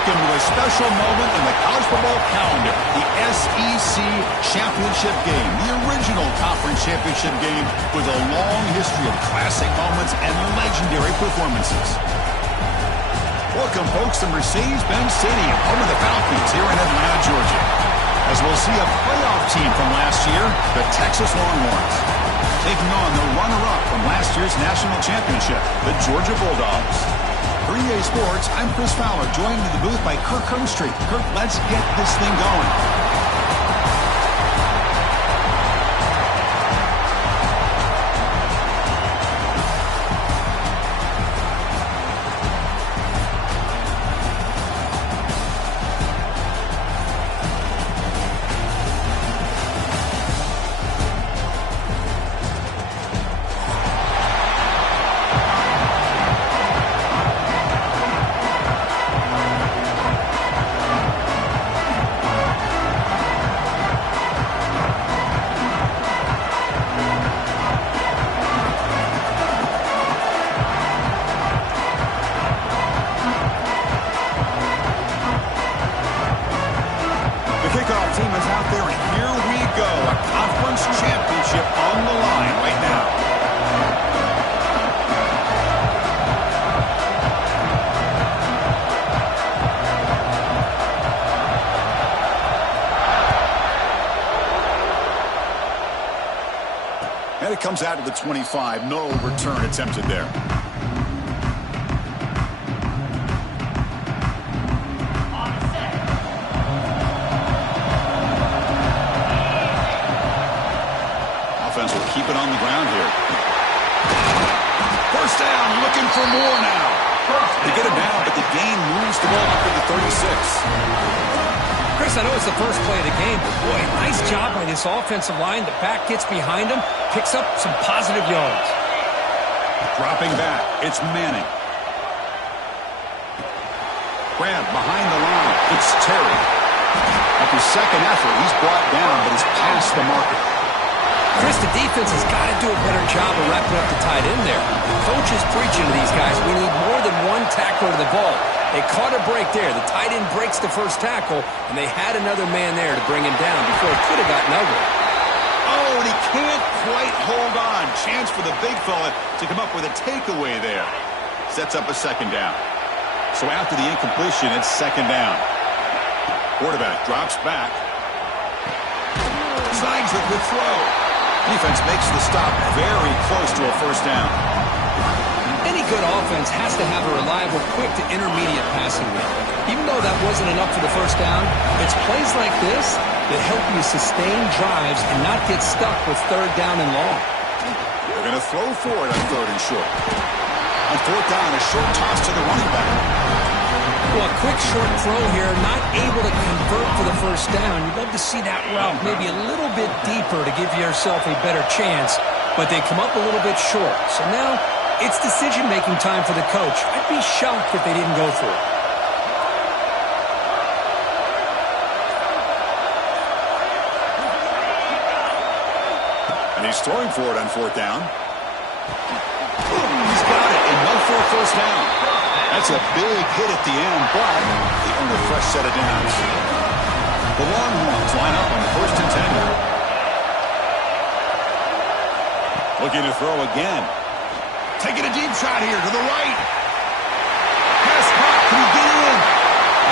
welcome to a special moment in the college football calendar, the SEC Championship Game, the original conference championship game with a long history of classic moments and legendary performances. Welcome, folks, to Mercedes-Benz Stadium, home of the Falcons here in Atlanta, Georgia, as we'll see a playoff team from last year, the Texas Longhorns, taking on the runner-up from last year's national championship, the Georgia Bulldogs. For EA Sports, I'm Chris Fowler, joined in the booth by Kirk Hermstreet. Kirk, let's get this thing going. Kickoff team is out there, and here we go. A conference championship on the line right now. And it comes out to the 25. No return attempted there. Will keep it on the ground here. First down, looking for more now. They get it down, but the gain moves the ball up to the 36. Chris, I know it's the first play of the game, but boy, nice job by this offensive line. The back gets behind him, picks up some positive yards. Dropping back, it's Manning. Grab behind the line, it's Terry. After second effort, he's brought down, but he's past the marker. Chris, the defense has got to do a better job of wrapping up the tight end there. The coach is preaching to these guys, we need more than one tackler to the ball. They caught a break there. The tight end breaks the first tackle, and they had another man there to bring him down before it could have gotten ugly. Oh, and he can't quite hold on. Chance for the big fella to come up with a takeaway there. Sets up a second down. So after the incompletion, it's second down. Quarterback drops back. Snags the quick throw. Defense makes the stop very close to a first down. Any good offense has to have a reliable, quick to intermediate passing game. Even though that wasn't enough for the first down, it's plays like this that help you sustain drives and not get stuck with third down and long. They're going to throw for it on third and short. On fourth down, a short toss to the running back. Well, a quick short throw here, not able to convert for the first down. You'd love to see that route maybe a little bit deeper to give yourself a better chance, but they come up a little bit short. So now it's decision-making time for the coach. I'd be shocked if they didn't go for it. And he's throwing for it on fourth down. He's got it, enough for a first down. That's a big hit at the end, but they earn a fresh set of downs. The Longhorns line up on first and 10. Looking to throw again. Taking a deep shot here to the right. Pass caught. Can he get in?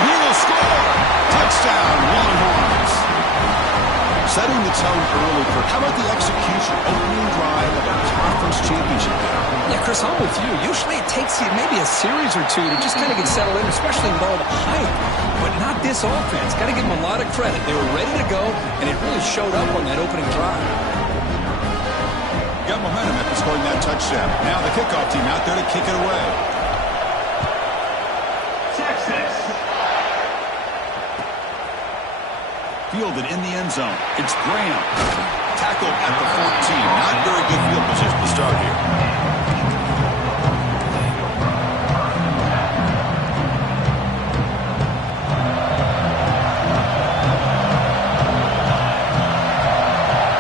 He will score. Touchdown, Longhorns. Setting the tone early for how about the execution, opening drive of a conference championship game? Yeah, Chris, I'm with you. Usually it takes you maybe a series or two to just kind of get settled in, especially with all the hype. But not this offense. Got to give them a lot of credit. They were ready to go, and it really showed up on that opening drive. Got momentum after scoring that touchdown. Now the kickoff team out there to kick it away. Texas. Fielded in the end zone. It's Graham. Tackled at the 14. Not very good field position to start here.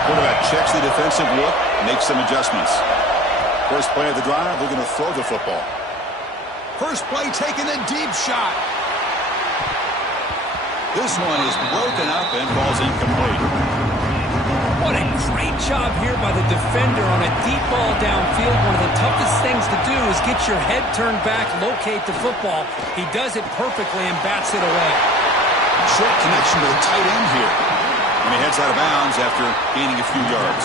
Quarterback checks the defensive look, makes some adjustments. First play of the drive, they're going to throw the football. First play taking a deep shot. This one is broken up and falls incomplete. What a great job here by the defender on a deep ball downfield. One of the toughest things to do is get your head turned back, locate the football. He does it perfectly and bats it away. Short connection to the tight end here. And he heads out of bounds after gaining a few yards.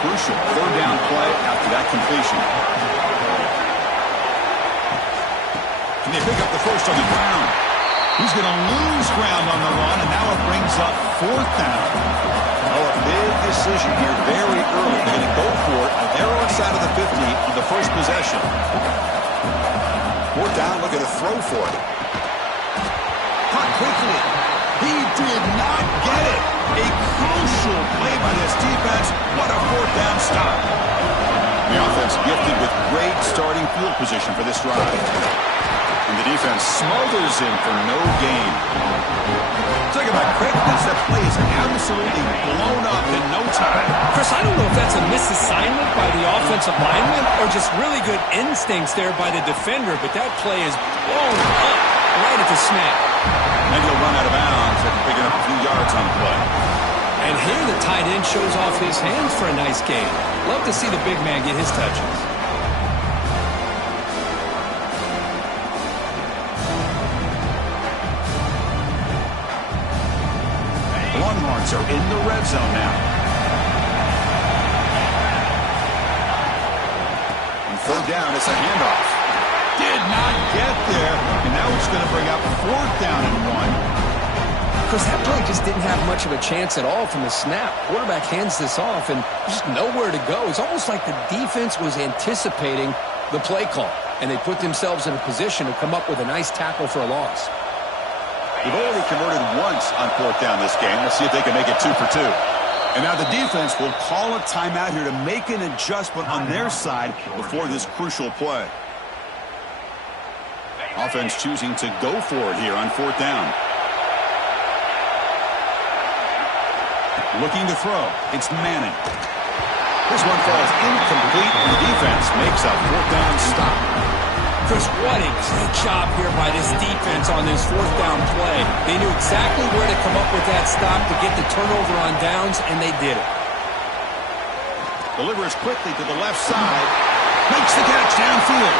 Crucial third down play after that completion. And they pick up the first on the ground. He's going to lose ground on the run, and now it brings up fourth down. Oh, a big decision here very early. They're going to go for it on their own side of the 50 on the first possession. Fourth down, looking to throw for it. Caught quickly. He did not get it. A crucial play by this defense. What a fourth down stop. The offense gifted with great starting field position for this drive. And the defense smothers him for no gain. Talk about quickness. That play is absolutely blown up in no time. Chris, I don't know if that's a misassignment by the offensive lineman or just really good instincts there by the defender, but that play is blown up right at the snap. And he'll run out of bounds after picking up a few yards on the play. And here the tight end shows off his hands for a nice gain. Love to see the big man get his touches. Longhorns are in the red zone now. On third down, it's a handoff. Did not get there, and now it's going to bring up fourth down and 1. Chris, that play just didn't have much of a chance at all from the snap. Quarterback hands this off and just nowhere to go. It's almost like the defense was anticipating the play call, and they put themselves in a position to come up with a nice tackle for a loss. They've already converted once on fourth down this game. Let's see if they can make it 2 for 2. And now the defense will call a timeout here to make an adjustment on their side before this crucial play. Offense choosing to go for it here on fourth down. Looking to throw. It's Manning. This one falls incomplete, and the defense makes a fourth down stop. Chris, what a great job here by this defense on this fourth down play. They knew exactly where to come up with that stop to get the turnover on downs, and they did it. Delivers quickly to the left side. Makes the catch downfield.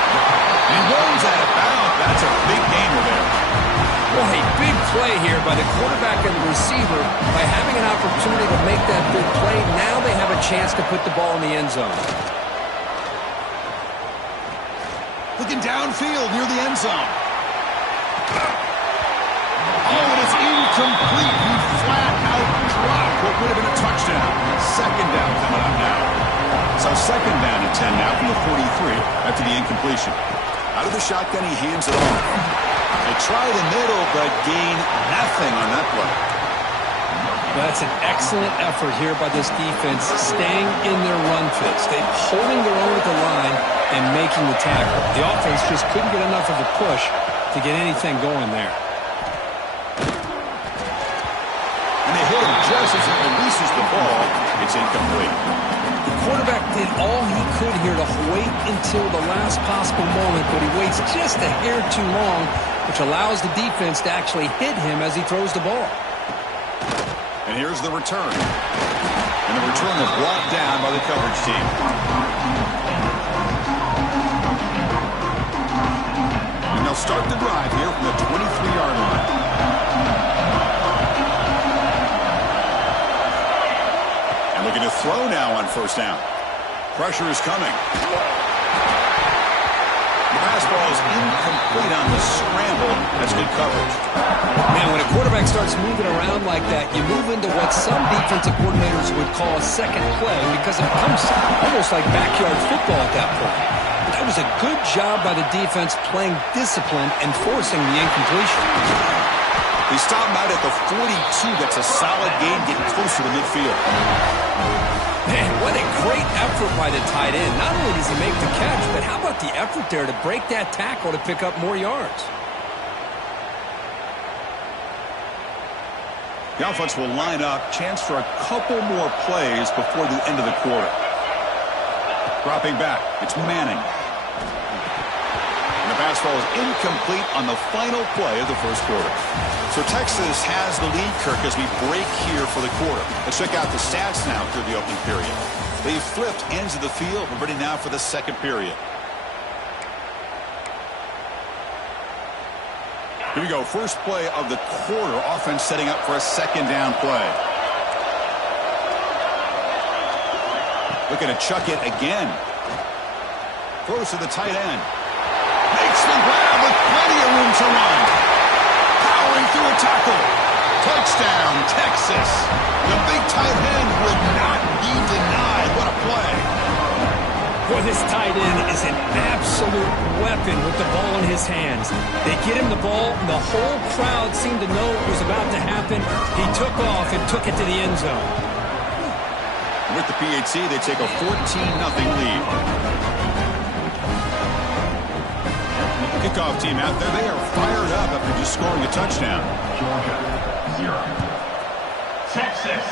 And rolls out of bounds. That's a big gainer there. Well, a big play here by the quarterback and the receiver. By having an opportunity to make that big play, now they have a chance to put the ball in the end zone. Looking downfield near the end zone. Oh, and it's incomplete. He flat out dropped what would have been a touchdown. Second down coming up now. So second down and 10 now from the 43 after the incompletion. Out of the shotgun, he hands it off. They try the middle, but gain nothing on that play. That's an excellent effort here by this defense, staying in their run fits. They're holding their own at the line and making the tackle. The offense just couldn't get enough of a push to get anything going there. And they hit him just as he releases the ball. It's incomplete. The quarterback did all he could here to wait until the last possible moment, but he waits just a hair too long, which allows the defense to actually hit him as he throws the ball. And here's the return. And the return is brought down by the coverage team. And they'll start the drive here from the 23-yard line. And looking to throw now on first down. Pressure is coming. The pass ball is incomplete on the scramble. That's good coverage. Man, when a quarterback starts moving around like that, you move into what some defensive coordinators would call a second play because it becomes almost like backyard football at that point. But that was a good job by the defense playing discipline and forcing the incompletion. He stopped out at the 42. That's a solid gain, getting closer to midfield. Man, what a great effort by the tight end. Not only does he make the catch, but how about the effort there to break that tackle to pick up more yards? The offense will line up. Chance for a couple more plays before the end of the quarter. Dropping back. It's Manning. And the pass falls incomplete on the final play of the first quarter. So Texas has the lead, Kirk, as we break here for the quarter. Let's check out the stats now through the opening period. They've flipped ends of the field. We're ready now for the second period. Here we go. First play of the quarter. Offense setting up for a second down play. Looking to chuck it again. Throws to the tight end. Makes the grab with plenty of room to run. Powering through a tackle. Touchdown, Texas. The big tight end will not be denied. What a play. Boy, this tight end is an absolute weapon with the ball in his hands. They get him the ball. The whole crowd seemed to know what was about to happen. He took off and took it to the end zone. With the PHC, they take a 14-0 lead. Kickoff team out there. They are fired up after just scoring a touchdown. Georgia, 0. Texas.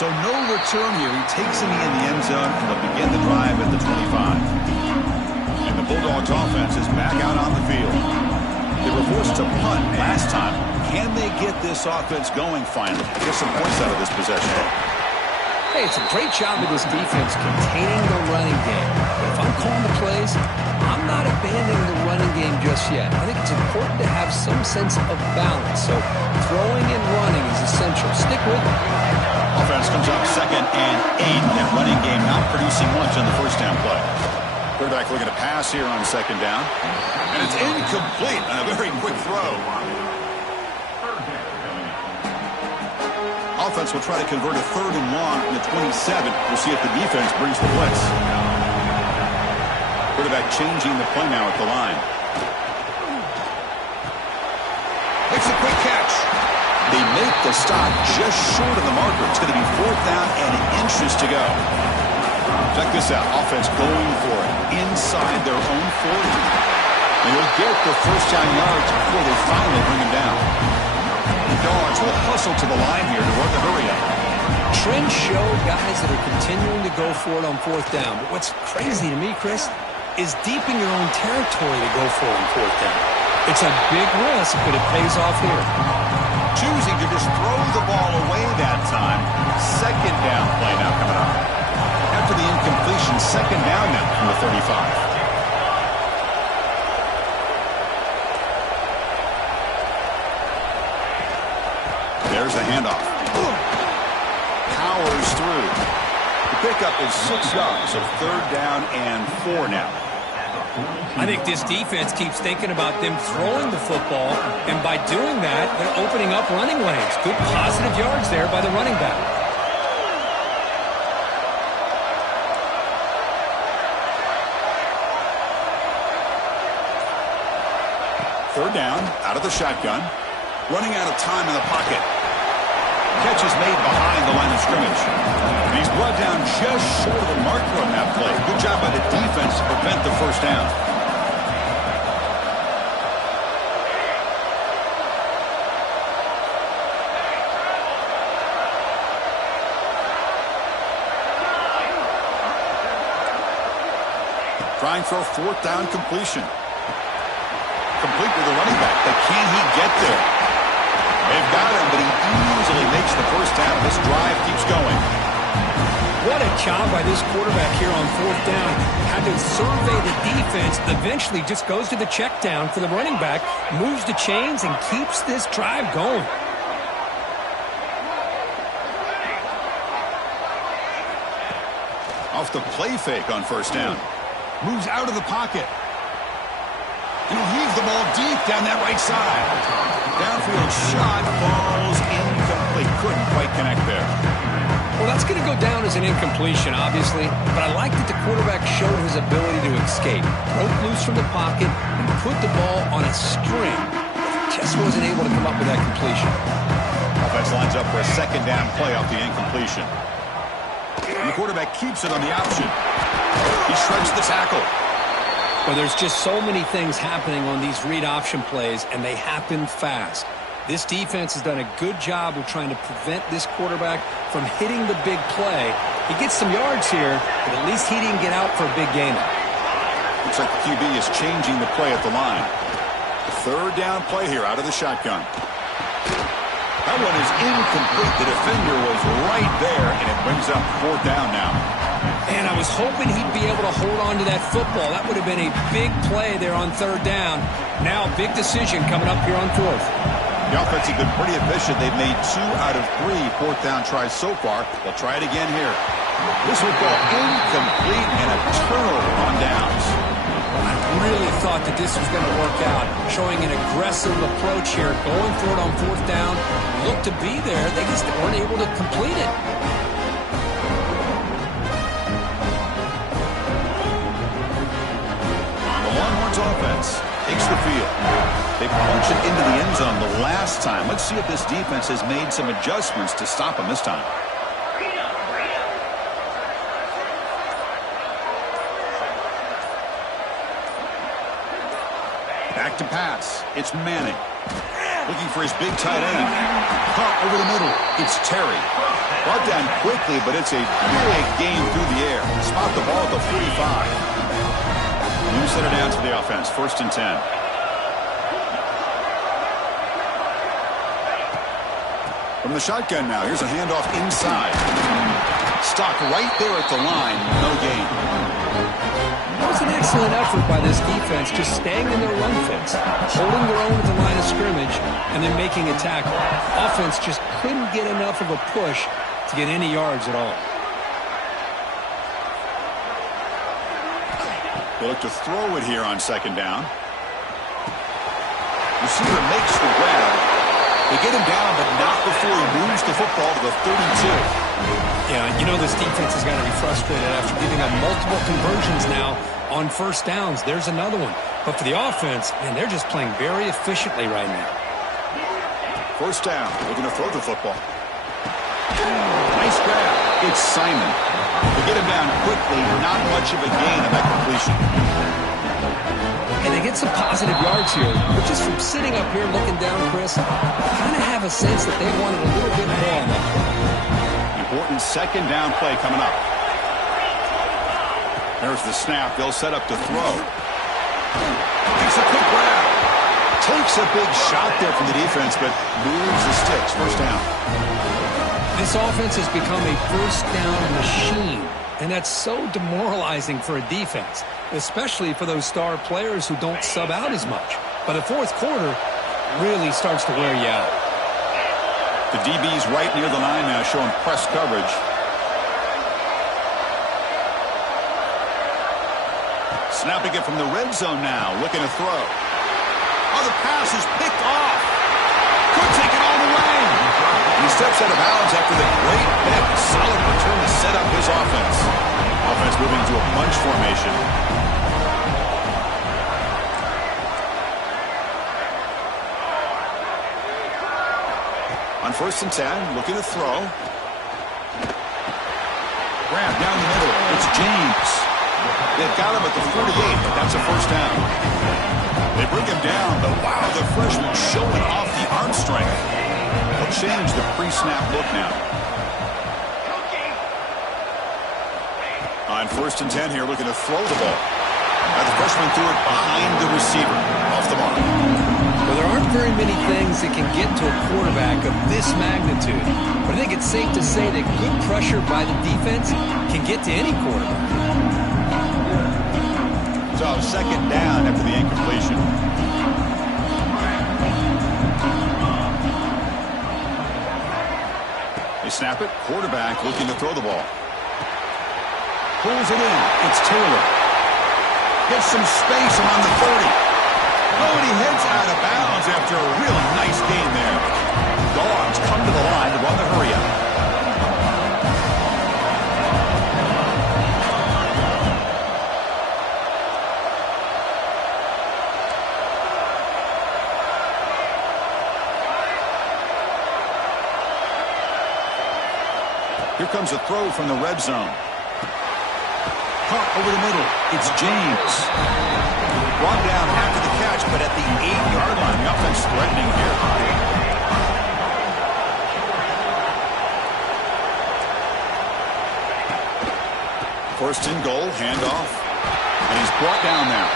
So no return here. He takes it in the end zone, and they'll begin the drive at the 25. And the Bulldogs offense is back out on the field. They were forced to punt last time. Can they get this offense going finally? Get some points out of this possession. Hey, it's a great job of this defense containing the running game. But if I'm calling the plays, I'm not abandoning the running game just yet. I think it's important to have some sense of balance. So throwing and running is essential. Stick with it. Offense comes up 2nd and 8. That running game not producing much on the first down play. Quarterback looking to pass here on 2nd down. And it's incomplete on a very quick throw. Offense will try to convert a 3rd and long in the 27. We'll see if the defense brings the blitz. Quarterback changing the play now at the line. Makes a quick catch. They make the stop just short of the marker. It's going to be 4th down and inches to go. Check this out. Offense going for it inside their own 40. And they'll get the first down yards before they finally bring him down. The Dogs will hustle to the line here to work the hurry up. Trends show guys that are continuing to go for it on 4th down. But what's crazy to me, Chris, is deep in your own territory to go for it on 4th down. It's a big risk, but it pays off here. Choosing to just throw the ball away that time. 2nd down play now coming up. After the incompletion, 2nd down now from the 35. There's the handoff. Powers through. The pickup is 6 yards, so 3rd down and 4 now. I think this defense keeps thinking about them throwing the football, and by doing that, they're opening up running lanes. Good positive yards there by the running back. Third down, out of the shotgun. Running out of time in the pocket. Catch is made behind the line of scrimmage. And he's brought down just short of the marker on that play. Good job by the defense to prevent the first down. Trying for a 4th down completion. Complete with the running back, but can he get there? They've got him, but he easily makes the first down. This drive keeps going. What a job by this quarterback here on 4th down. Had to survey the defense, eventually just goes to the check down for the running back, moves the chains, and keeps this drive going. Off the play fake on 1st down. Moves out of the pocket. And he'll heave the ball deep down that right side. Downfield shot falls incomplete. Couldn't quite connect there. Well, that's going to go down as an incompletion, obviously, but I like that the quarterback showed his ability to escape. Broke loose from the pocket and put the ball on a string. Just wasn't able to come up with that completion. Offense lines up for a 2nd down play off the incompletion. And the quarterback keeps it on the option. He shreds the tackle. Well, there's just so many things happening on these read option plays, and they happen fast. This defense has done a good job of trying to prevent this quarterback from hitting the big play, He gets some yards here, but at least he didn't get out for a big gain. Looks like the QB is changing the play at the line. Third down play here out of the shotgun. That one is incomplete. The defender was right there, and it brings up fourth down now. And I was hoping he'd be able to hold on to that football. That would have been a big play there on third down. Now, big decision coming up here on fourth. The offense has been pretty efficient. They've made 2 out of 3 fourth down tries so far. They'll try it again here. This will go incomplete and a turnover on downs. I really thought that this was going to work out. Showing an aggressive approach here. Going for it on fourth down. Looked to be there. They just weren't able to complete it. Offense takes the field. They punch it into the end zone the last time. Let's see if this defense has made some adjustments to stop them this time. Back to pass. It's Manning. Looking for his big tight end. Caught over the middle. It's Terry. Brought down quickly, but it's a big game through the air. Spot the ball at the 45. New center down to the offense. 1st and 10. From the shotgun now. Here's a handoff inside. Stopped right there at the line. No gain. That was an excellent effort by this defense, just staying in their run fits, holding their own at the line of scrimmage, and then making a tackle. Offense just couldn't get enough of a push to get any yards at all. They look to throw it here on 2nd down. Receiver makes the grab. They get him down, but not before he moves the football to the 32. Yeah, you know this defense has got to be frustrated after giving up multiple conversions now on 1st downs. There's another one. But for the offense, man, they're just playing very efficiently right now. 1st down. Looking to throw the football. Nice grab. It's Simon. They get him down quickly. Not much of a gain on that completion. And they get some positive yards here. But just from sitting up here looking down, Chris, I kind of have a sense that they wanted a little bit more on that play. Important 2nd down play coming up. There's the snap. They'll set up to throw. Makes a quick grab. Takes a big shot there from the defense, but moves the sticks. 1st down. This offense has become a 1st down machine, and that's so demoralizing for a defense, especially for those star players who don't sub out as much. By the 4th quarter, it really starts to wear you out. The DB's right near the line now, showing press coverage. Snapping it from the red zone now, looking to throw. Oh, the pass is picked off. Could take it all the way. He steps out of bounds after the great pick. Solid return to set up his offense. Offense moving to a bunch formation. On 1st and 10, looking to throw. Grab down the middle. It's James. They've got him at the 48, but that's a 1st down. They bring him down, but wow, the freshman showing off the arm strength. They'll change the pre-snap look now. On 1st and 10 here, looking to throw the ball. The freshman threw it behind the receiver. Off the mark. Well, there aren't very many things that can get to a quarterback of this magnitude. But I think it's safe to say that good pressure by the defense can get to any quarterback. So 2nd down after the incompletion. They snap it. Quarterback looking to throw the ball. Pulls it in. It's Taylor. Gets some space around the 30. Oh, and he heads out of bounds after a real nice game there. Dogs come to the line to run the hurry up. Here comes a throw from the red zone. Caught over the middle. It's James. Brought down after the catch, but at the 8-yard line. The offense threatening here. First and goal, handoff. And he's brought down there.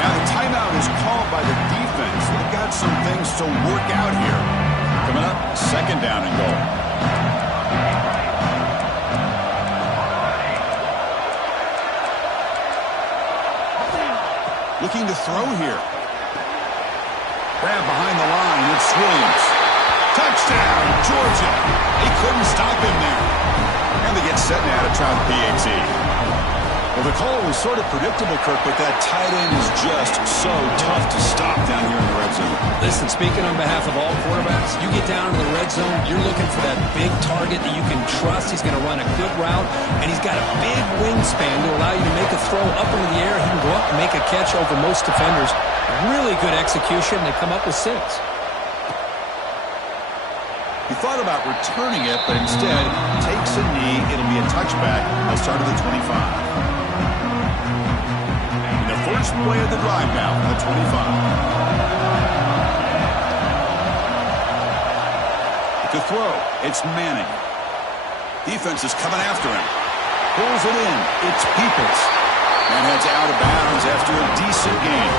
Now the timeout is called by the defense. They've got some things to work out here. Coming up, second down and goal. Looking to throw here. Grab behind the line. It's Williams. Touchdown, Georgia. They couldn't stop him there. And they get set now to try the PAT. Well, the call was sort of predictable, Kirk, but that tight end is just so tough to stop down here in the red zone. Listen, speaking on behalf of all quarterbacks, you get down into the red zone, you're looking for that big target that you can trust. He's going to run a good route, and he's got a big wingspan to allow you to make a throw up into the air. He can go up and make a catch over most defenders. Really good execution. They come up with 6. He thought about returning it, but instead takes a knee. It'll be a touchback. They'll start at the 25. The first play of the drive now, the 25. To throw, it's Manning. Defense is coming after him. Pulls it in. It's Peoples. And heads out of bounds after a decent game.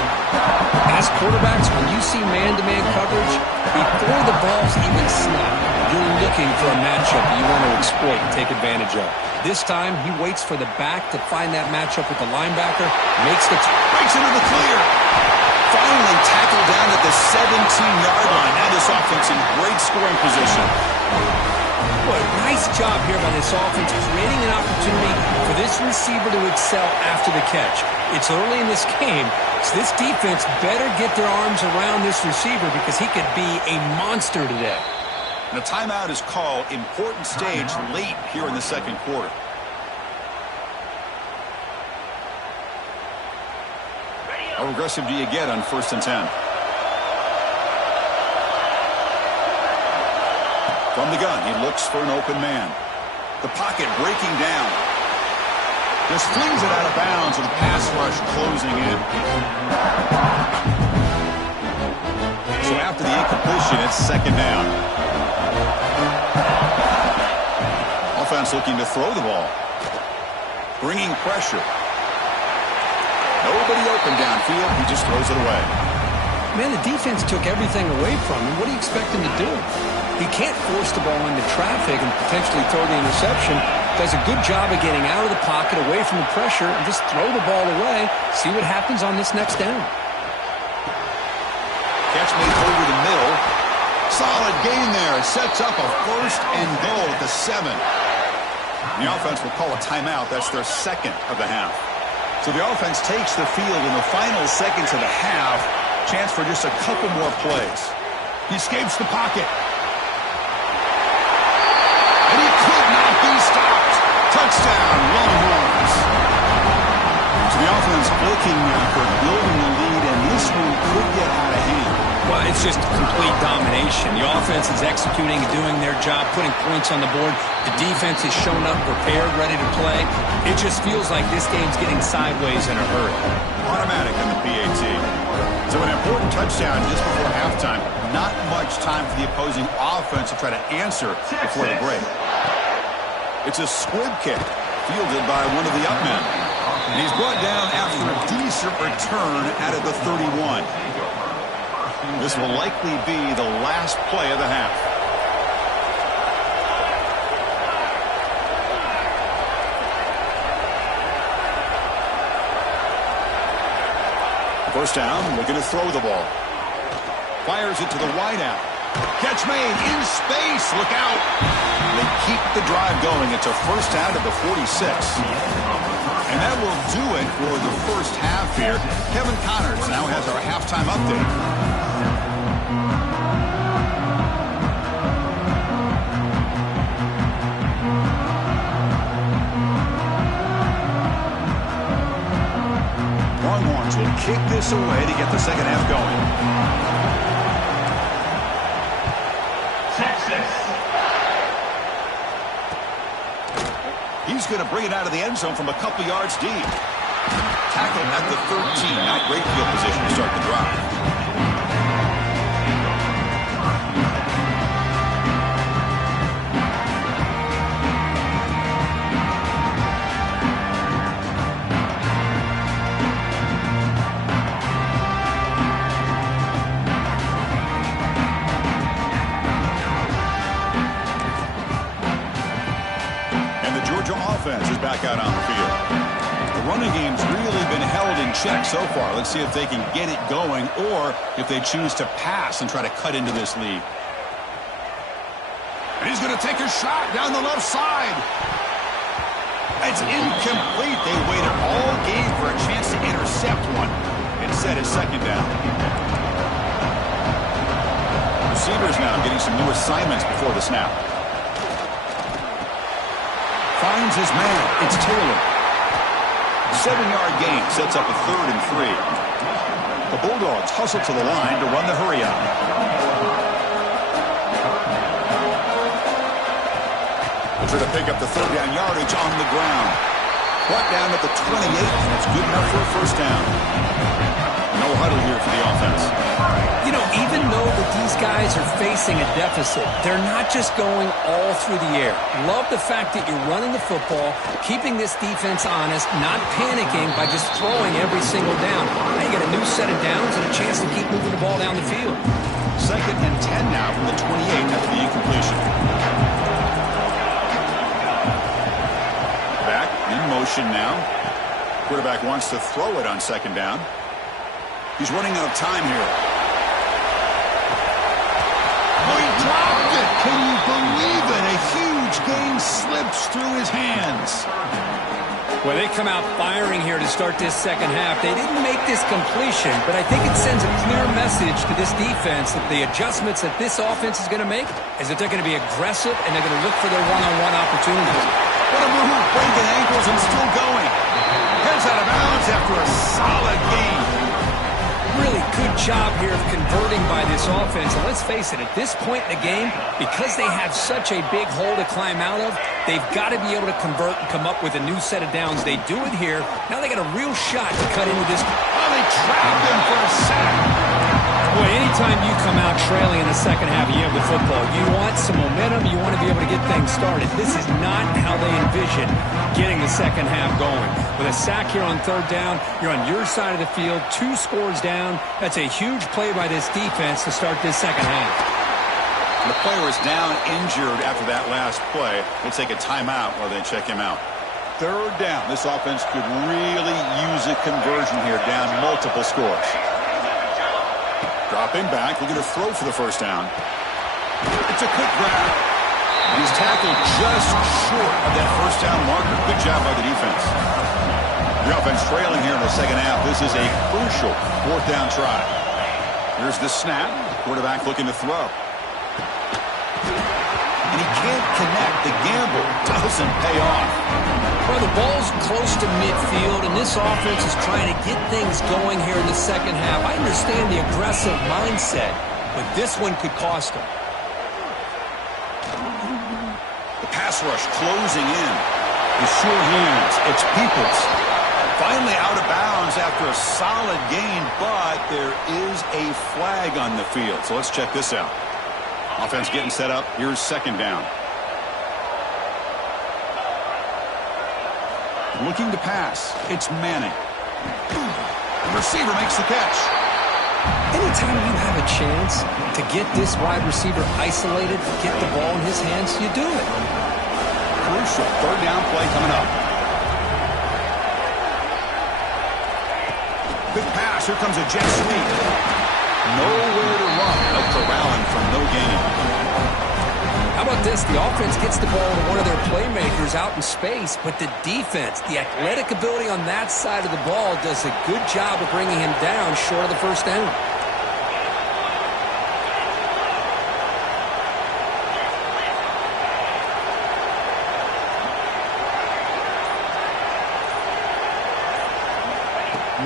As quarterbacks, when you see man-to-man coverage, before the ball's even snapped, you're looking for a matchup that you want to exploit and take advantage of. This time, he waits for the back to find that matchup with the linebacker, breaks into the clear. Finally tackled down at the 17-yard line. Now this offense in great scoring position. Boy, nice job here by this offense, creating an opportunity for this receiver to excel after the catch. It's early in this game, so this defense better get their arms around this receiver because he could be a monster today. And a timeout is called. Important stage late here in the second quarter. How aggressive do you get on 1st and 10? From the gun, he looks for an open man. The pocket breaking down. Just flings it out of bounds with a pass rush closing in. So after the incompletion, it's second down. Offense looking to throw the ball. Bringing pressure. Nobody open downfield. He just throws it away. Man, the defense took everything away from him. What do you expect him to do? He can't force the ball into traffic and potentially throw the interception. Does a good job of getting out of the pocket, away from the pressure, and just throw the ball away. See what happens on this next down. Catch made over the middle. Solid gain there. Sets up a 1st and goal at the 7. The offense will call a timeout. That's their second of the half. So the offense takes the field in the final seconds of the half. Chance for just a couple more plays. He escapes the pocket. And he could not be stopped. Touchdown, Longhorns. So the offense looking now for building the lead, and this one could get out of hand. Well, it's just complete domination. The offense is executing and doing their job, putting points on the board. The defense is shown up, prepared, ready to play. It just feels like this game's getting sideways in a hurry. Automatic on the PAT. So an important touchdown just before halftime. Not much time for the opposing offense to try to answer before the break. It's a squib kick fielded by one of the up men. And he's brought down after a decent return out of the 31. This will likely be the last play of the half. First down, looking to throw the ball. Fires it to the wideout. Catch made in space. Look out. They keep the drive going. It's a first down at the 46. And that will do it for the first half here. Kevin Connors now has our halftime update. Longhorns will kick this away to get the second half going. Texas. He's going to bring it out of the end zone from a couple yards deep. Tackled at the 13. Not great field position to start the drive. check so far. Let's see if they can get it going or if they choose to pass and try to cut into this lead. And he's going to take a shot down the left side. It's incomplete. They waited all game for a chance to intercept one. Instead, it's second down. Receivers now getting some new assignments before the snap. Finds his man. It's Taylor. 7-yard gain sets up a 3rd and 3. The Bulldogs hustle to the line to run the hurry out. They'll try to pick up the 3rd down yardage on the ground. Brought down at the 28, and it's good enough for a 1st down. No huddle here for the offense. You know, even though that these guys are facing a deficit, they're not just going all through the air. Love the fact that you're running the football, keeping this defense honest, not panicking by just throwing every single down. Now you get a new set of downs and a chance to keep moving the ball down the field. 2nd and 10 now from the 28 after the incompletion. Back in motion now. Quarterback wants to throw it on 2nd down. He's running out of time here. Oh, he dropped it. Can you believe it? A huge gain slips through his hands. Well, they come out firing here to start this second half. They didn't make this completion, but I think it sends a clear message to this defense that the adjustments that this offense is going to make is that they're going to be aggressive and they're going to look for their one-on-one opportunities. What a move, breaking ankles and still going. Heads out of bounds after a solid game. Really good job here of converting by this offense. And let's face it, at this point in the game, because they have such a big hole to climb out of, they've got to be able to convert and come up with a new set of downs. They do it here. Now they got a real shot to cut into this. Oh, they trapped him for a sack. Boy, anytime you come out trailing in the second half of the football, you want some momentum. You want to be able to get things started. This is not how they envision getting the second half going. With a sack here on 3rd down, you're on your side of the field, 2 scores down. That's a huge play by this defense to start this second half. The player is down injured after that last play. We'll take a timeout while they check him out. 3rd down. This offense could really use a conversion here, down multiple scores. Dropping back, looking to throw for the 1st down. It's a quick grab. He's tackled just short of that 1st down marker. Good job by the defense. The offense trailing here in the second half. This is a crucial 4th down try. Here's the snap. Quarterback looking to throw. And he can't connect. The gamble doesn't pay off. Well, the ball's close to midfield, and this offense is trying to get things going here in the second half. I understand the aggressive mindset, but this one could cost them. The pass rush closing in. The sure hands. It's Peoples. Finally out of bounds after a solid gain, but there is a flag on the field. So let's check this out. Offense getting set up. Here's 2nd down. Looking to pass. It's Manning. The receiver makes the catch. Anytime you have a chance to get this wide receiver isolated, get the ball in his hands, you do it. Crucial 3rd down play coming up. Good pass. Here comes a jet sweep. Nowhere to run. No corralling from no gain. How about this? The offense gets the ball to one of their playmakers out in space, but the defense, the athletic ability on that side of the ball does a good job of bringing him down short of the 1st down.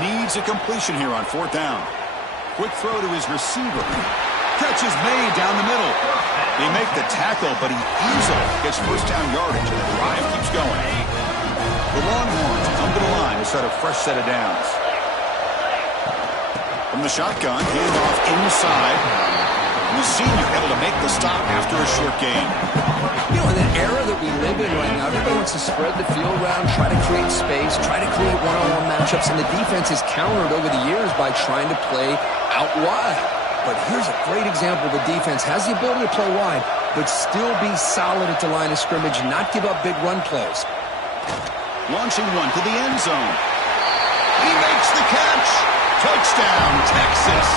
Needs a completion here on 4th down. Quick throw to his receiver. Catch is made down the middle. They make the tackle, but he easily gets 1st down yardage, and the drive keeps going. The Longhorns come to the line to start a fresh set of downs. From the shotgun, handoff inside. And the senior able to make the stop after a short gain. You know, in the era that we live in right now, everybody wants to spread the field around, try to create space, try to create one-on-one matchups, and the defense is countered over the years by trying to play out wide. But here's a great example. The defense has the ability to play wide, but still be solid at the line of scrimmage and not give up big run plays. Launching one to the end zone. He makes the catch. Touchdown, Texas.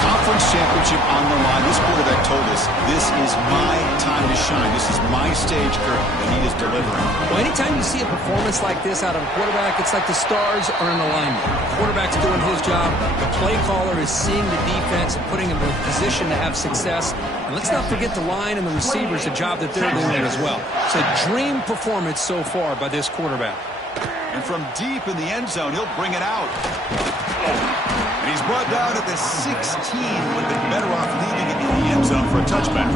Conference championship on the line. This quarterback told us, this is my time to shine. This is my stage, Kirk, and he is delivering. Well, anytime you see a performance like this out of a quarterback, it's like the stars are in alignment. The quarterback's doing his job. The play caller is seeing the defense and putting him in a position to have success. And let's not forget the line and the receivers, the job that they're doing as well. It's a dream performance so far by this quarterback. And from deep in the end zone, he'll bring it out. And he's brought down at the 16. Would have been better off leaving it in the end zone for a touchback.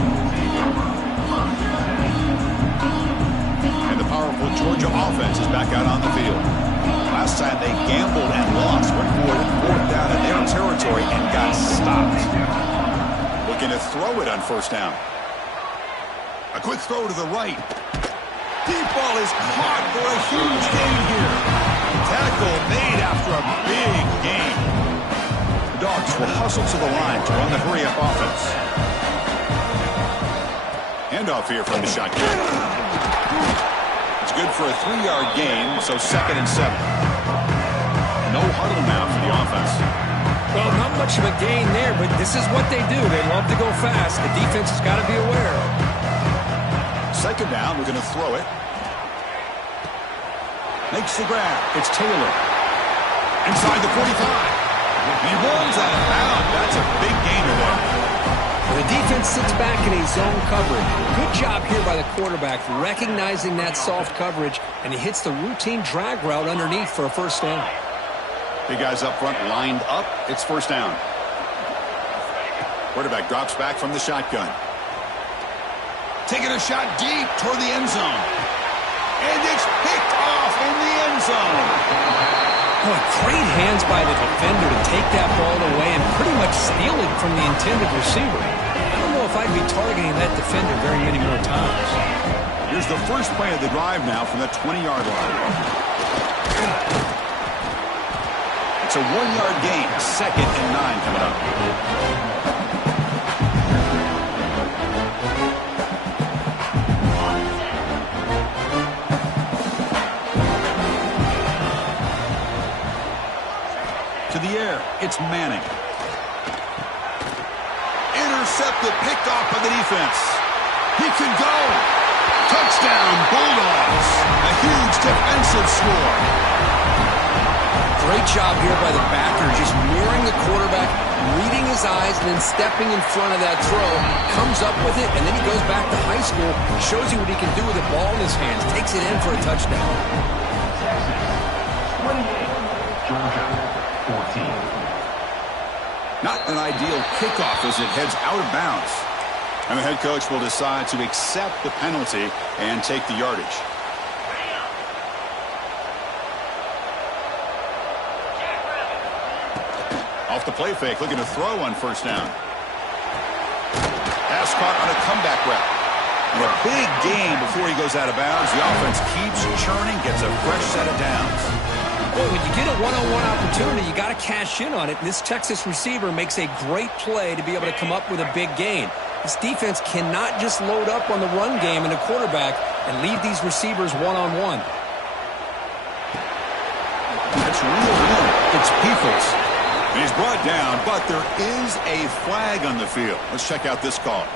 And the powerful Georgia offense is back out on the field. Last time they gambled and lost, went for it, fourth down in their territory and got stopped. Looking to throw it on first down. A quick throw to the right. Deep ball is caught for a huge gain here. Tackle made after a big gain. The Dogs will hustle to the line to run the hurry-up offense. Handoff here from the shotgun. It's good for a 3-yard gain, so 2nd and 7. No huddle now for the offense. Well, not much of a gain there, but this is what they do. They love to go fast. The defense has got to be aware. 2nd down, we're going to throw it. Makes the grab. It's Taylor. Inside the 45. And he runs out of bounds. That's a big gainer there. The defense sits back in a zone coverage. Good job here by the quarterback, recognizing that soft coverage, and he hits the routine drag route underneath for a first down. Big guys up front lined up. It's first down. Quarterback drops back from the shotgun. Taking a shot deep toward the end zone. And it's picked off in the end zone. Boy, great hands by the defender to take that ball away and pretty much steal it from the intended receiver. I don't know if I'd be targeting that defender very many more times. Here's the first play of the drive now from the 20-yard line. It's a 1-yard gain. 2nd and 9 coming up. To the air, it's Manning. Intercepted, picked off by the defense. He can go. Touchdown, Bulldogs. A huge defensive score. Great job here by the backer, just mirroring the quarterback, reading his eyes, and then stepping in front of that throw. Comes up with it, and then he goes back to high school, shows you what he can do with the ball in his hands, takes it in for a touchdown. 28, Georgia, 14. Not an ideal kickoff as it heads out of bounds. And the head coach will decide to accept the penalty and take the yardage. Off the play fake, looking to throw on first down. Pass caught on a comeback route. And a big gain before he goes out of bounds. The offense keeps churning, gets a fresh set of downs. Well, when you get a one-on-one opportunity, you got to cash in on it. And this Texas receiver makes a great play to be able to come up with a big gain. This defense cannot just load up on the run game and the quarterback and leave these receivers one-on-one. That's real good. It's Peoples. And he's brought down, but there is a flag on the field. Let's check out this call.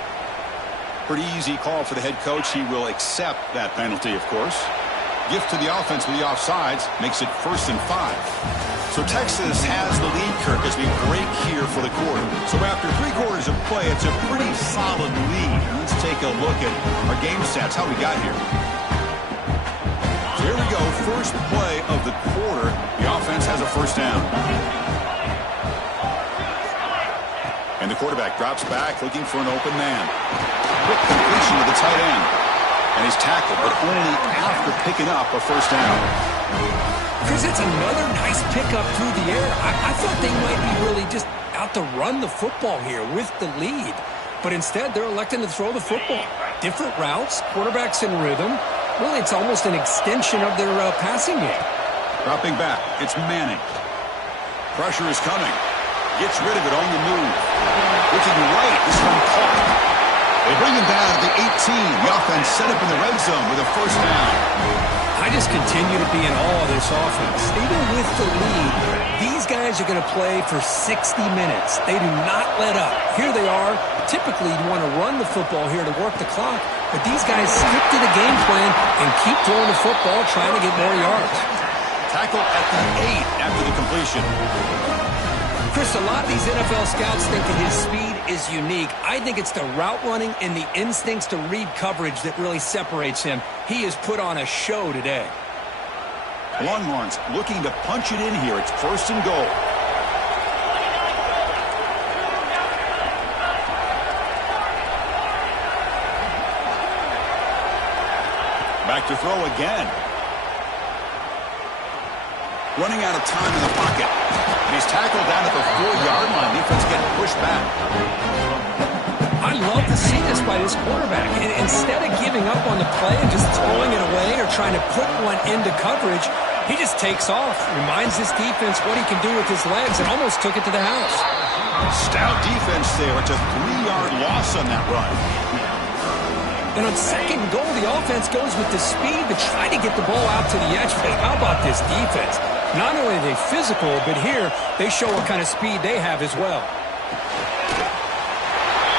Pretty easy call for the head coach. He will accept that penalty, of course. Gift to the offense with the offsides makes it 1st and 5. So Texas has the lead, Kirk, as we break here for the quarter. So after 3 quarters of play, it's a pretty solid lead. Let's take a look at our game stats, how we got here. So here we go, first play of the quarter. The offense has a first down. And the quarterback drops back, looking for an open man. Quick completion to the tight end. And he's tackled, but only after picking up a first down. Chris, it's another nice pickup through the air. I thought they might be really just out to run the football here with the lead. But instead, they're electing to throw the football. Different routes, quarterbacks in rhythm. Really, it's almost an extension of their passing game. Dropping back, it's Manning. Pressure is coming. Gets rid of it on the move. Looking right, this one caught. They bring him down at the 18. The offense set up in the red zone with a first down. I just continue to be in awe of this offense. They don't with the lead, these guys are going to play for 60 minutes. They do not let up. Here they are. Typically, you want to run the football here to work the clock, but these guys stick to the game plan and keep throwing the football, trying to get more yards. Tackle at the 8 after the completion. Chris, a lot of these NFL scouts think that his speed is unique. I think it's the route running and the instincts to read coverage that really separates him. He has put on a show today. Longhorns looking to punch it in here. It's 1st and goal. Back to throw again. Running out of time in the pocket. And he's tackled down at the 4-yard line. Defense getting pushed back. I love to see this by this quarterback. Instead of giving up on the play and just throwing it away or trying to put one into coverage, he just takes off, reminds his defense what he can do with his legs, and almost took it to the house. Stout defense there. It's a 3-yard loss on that run. And on 2nd and goal, the offense goes with the speed to try to get the ball out to the edge. But how about this defense? Not only are they physical, but here they show what kind of speed they have as well.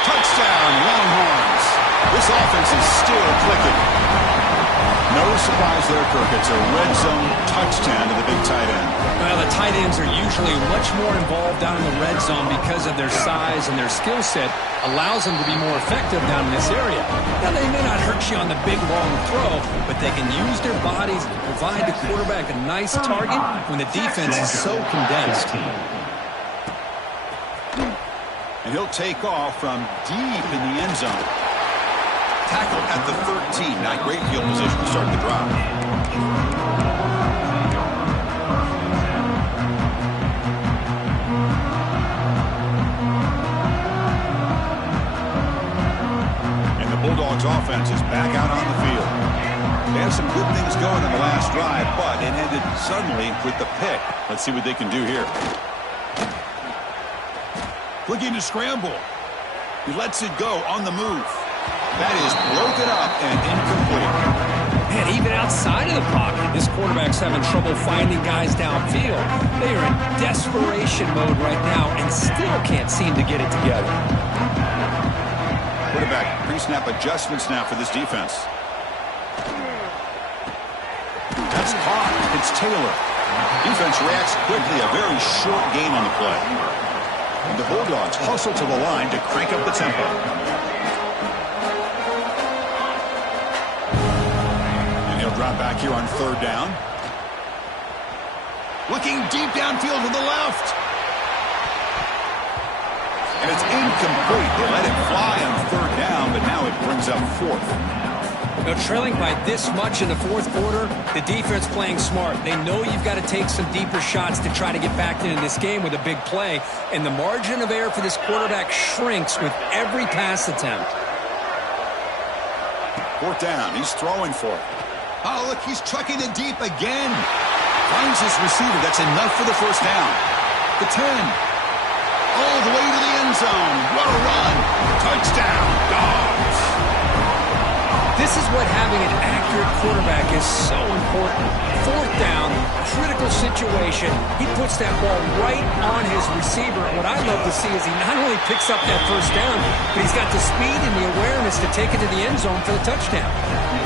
Touchdown, Longhorns. This offense is still clicking. No surprise there, Kirk. It's a red zone touchdown to the big tight end. Well, the tight ends are usually much more involved down in the red zone because of their size and their skill set allows them to be more effective down in this area. Now, they may not hurt you on the big, long throw, but they can use their bodies to provide the quarterback a nice target when the defense is so condensed. And he'll take off from deep in the end zone. Tackle at the 13. Not great field position to start the drive. And the Bulldogs offense is back out on the field. They had some good things going in the last drive, but it ended suddenly with the pick. Let's see what they can do here. Looking to scramble. He lets it go on the move. That is broken up and incomplete. Man, even outside of the pocket, this quarterback's having trouble finding guys downfield. They are in desperation mode right now and still can't seem to get it together. Quarterback pre-snap adjustments now for this defense. That's caught. It's Taylor. Defense reacts quickly. A very short gain on the play. And the Bulldogs hustle to the line to crank up the tempo. And he'll drop back here on 3rd down. Looking deep downfield to the left. And it's incomplete. They let it fly on 3rd down, but now it brings up 4th. Now, trailing by this much in the 4th quarter, the defense playing smart. They know you've got to take some deeper shots to try to get back into this game with a big play, and the margin of error for this quarterback shrinks with every pass attempt. 4th down. He's throwing for it. Oh, look, he's chucking it deep again. Finds his receiver. That's enough for the 1st down. The 10. All the way to the end zone. What a run. Touchdown, Dogs. This is what having an accurate quarterback is so important. 4th down, critical situation. He puts that ball right on his receiver. What I love to see is he not only picks up that 1st down, but he's got the speed and the awareness to take it to the end zone for the touchdown.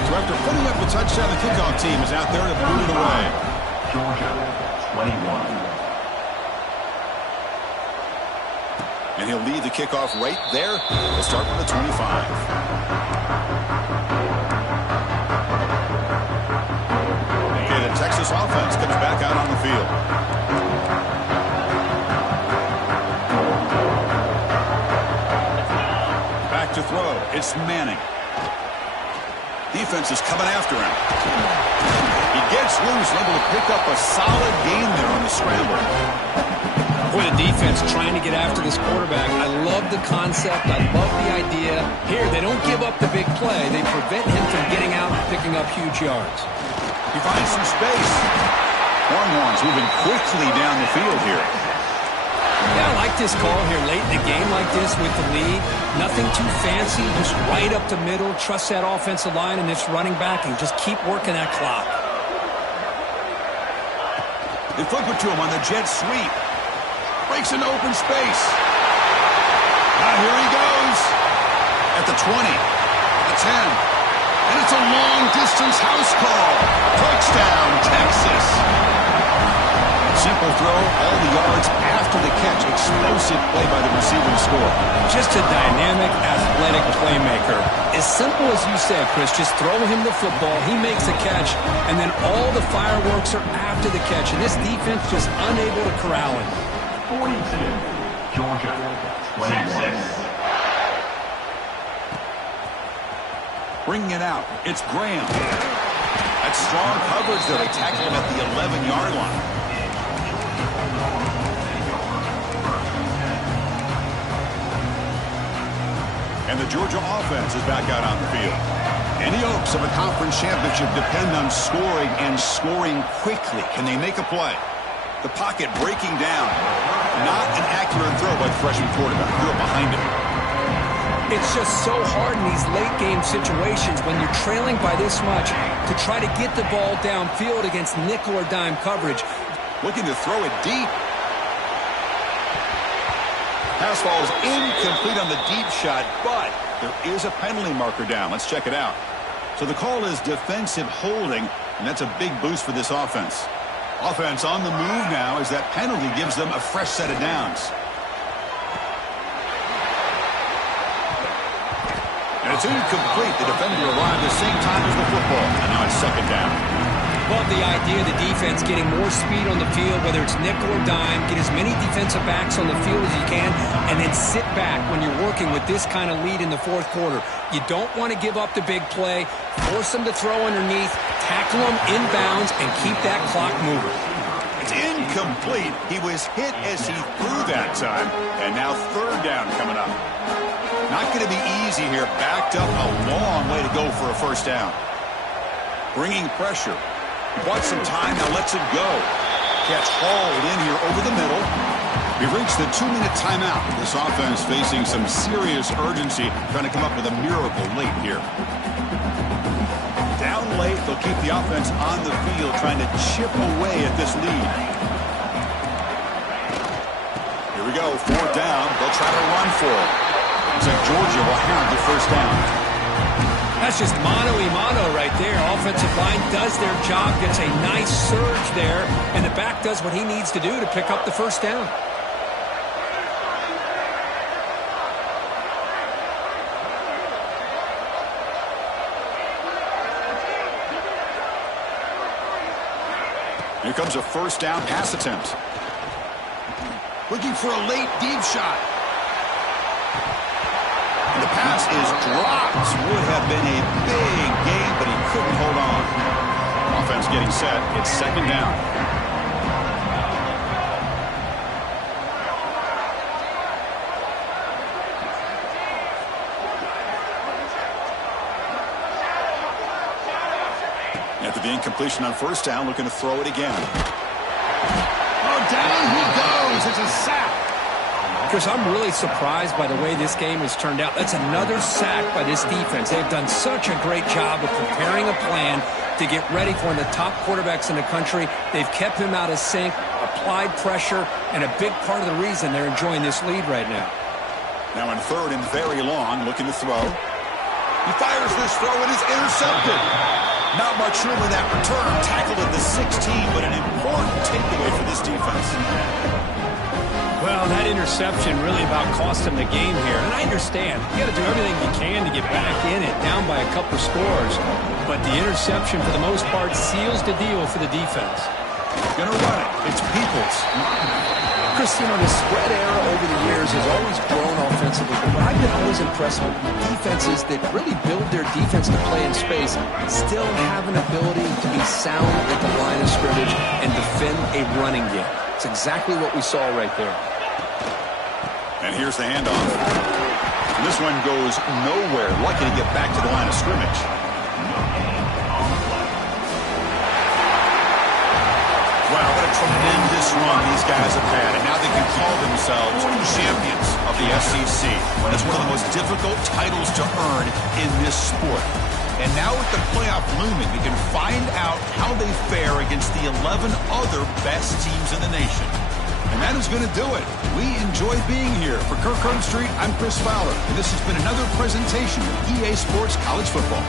So after putting up the touchdown, the kickoff team is out there to boot it away. Georgia, 21. And he'll lead the kickoff right there. We'll start with the 25. The Texas offense comes back out on the field. Back to throw. It's Manning. Defense is coming after him. He gets loose, able to pick up a solid gain there on the scramble. Boy, the defense trying to get after this quarterback. I love the concept. I love the idea. Here, they don't give up the big play. They prevent him from getting out and picking up huge yards. He finds some space. Longhorns moving quickly down the field here. Yeah, I like this call here late in the game like this with the lead. Nothing too fancy, just right up the middle. Trust that offensive line and this running back and just keep working that clock. They flip it to him on the jet sweep. Breaks into open space. Now here he goes. At the 20. The 10. And it's a long-distance house call. Touchdown, Texas. Simple throw, all the yards after the catch. Explosive play by the receiver to score. Just a dynamic, athletic playmaker. As simple as you said, Chris, just throw him the football, he makes a catch, and then all the fireworks are after the catch. And this defense just unable to corral him. 42, Georgia, 26. Bringing it out, it's Graham. That's strong coverage there. They tackle him at the 11-yard line. And the Georgia offense is back out on the field. Any hopes of a conference championship depend on scoring and scoring quickly. Can they make a play? The pocket breaking down. Not an accurate throw by the freshman quarterback. Threw it behind him. It's just so hard in these late-game situations when you're trailing by this much to try to get the ball downfield against nickel or dime coverage. Looking to throw it deep. Pass falls incomplete on the deep shot, but there is a penalty marker down. Let's check it out. So the call is defensive holding, and that's a big boost for this offense. Offense on the move now as that penalty gives them a fresh set of downs. And it's incomplete. The defender arrived the same time as the football. And now it's second down. Love the idea of the defense getting more speed on the field, whether it's nickel or dime, get as many defensive backs on the field as you can, and then sit back when you're working with this kind of lead in the fourth quarter. You don't want to give up the big play, force them to throw underneath, tackle them inbounds, and keep that clock moving. It's incomplete. He was hit as he threw that time, and now third down coming up. Not going to be easy here. Backed up a long way to go for a first down. Bringing pressure. Bought some time, now lets it go. Catch hauled in here over the middle. We reached the 2-minute timeout. This offense facing some serious urgency, trying to come up with a miracle late here. Down late, they'll keep the offense on the field, trying to chip away at this lead. Here we go, fourth down. They'll try to run for it. Looks like Georgia will have the first down. That's just mano-a-mano right there. Offensive line does their job, gets a nice surge there, and the back does what he needs to do to pick up the first down. Here comes a first down pass attempt. Looking for a late deep shot. And the pass is dropped. Would have been a big gain, but he couldn't hold on. Offense getting set. It's second down. After the incompletion on first down, looking to throw it again. Oh, down he goes. It's a sack. Chris, I'm really surprised by the way this game has turned out. That's another sack by this defense. They've done such a great job of preparing a plan to get ready for one of the top quarterbacks in the country. They've kept him out of sync, applied pressure, and a big part of the reason they're enjoying this lead right now. Now in third and very long, looking to throw. He fires this throw and is intercepted. Not much room in that return. Tackled at the 16, but an important takeaway for this defense. Well, that interception really about cost him the game here. And I understand. You got to do everything you can to get back in it, down by a couple scores. But the interception, for the most part, seals the deal for the defense. Gonna run it. It's Peoples. Chris, you know, the spread era over the years has always grown offensively. But what I've been always impressed with defenses that really build their defense to play in space still have an ability to be sound at the line of scrimmage and defend a running game. It's exactly what we saw right there. And here's the handoff. And this one goes nowhere. Lucky to get back to the line of scrimmage. Wow, what a tremendous run these guys have had. And now they can call themselves champions of the SEC. That's one of the most difficult titles to earn in this sport. And now with the playoff looming, we can find out how they fare against the 11 other best teams in the nation. And that is going to do it. We enjoy being here. For Kirk Street, I'm Chris Fowler, and this has been another presentation of EA Sports College Football.